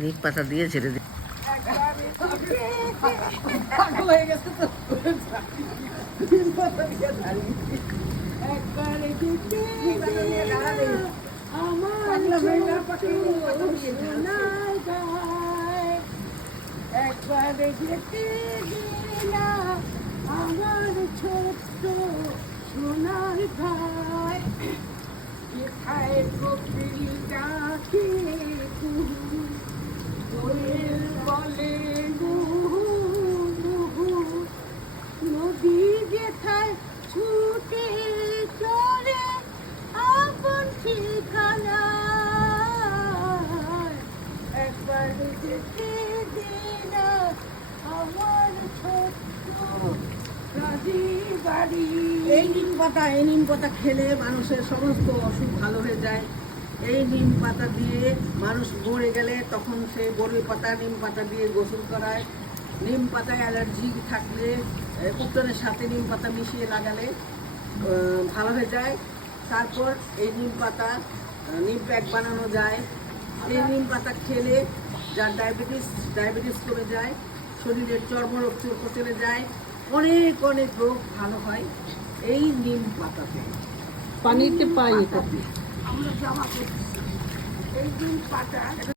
নিম পাতা দিয়ে ছেড়ে দিই। একবারে যেতে দিলা আমার ছোট্ট সোনার ভাই, কোথায় কোকিল ডাকে কুহু, কোয়েল বলে মুহু মুহু, নদী যেথায় ছুটে চলে আপন ঠিকানায়, একবার যেতে দিনা আমার ছোট্ট রাজি বাড়ি। এই নিম পাতা খেলে মানুষের সমস্ত অসুখ ভালো হয়ে যায়। এই নিম পাতা দিয়ে মানুষ মরে গেলে তখন সেই বড়ি পাতা নিম পাতা দিয়ে গোসল করায়। নিম পাতায় অ্যালার্জি থাকলে উত্তরের সাথে নিম পাতা মিশিয়ে লাগালে ভালো হয়ে যায়। তারপর এই নিম পাতা নিম প্যাক বানানো যায়। এই নিম পাতা খেলে যার ডায়াবেটিস কমে যায়, শরীরের চর্মরোগ চলে যায়, অনেক অনেক রোগ ভালো হয় এই নিম পাতাতে। পানিতে পাই এটা। আমরা জামা করছি এই নিম পাতা।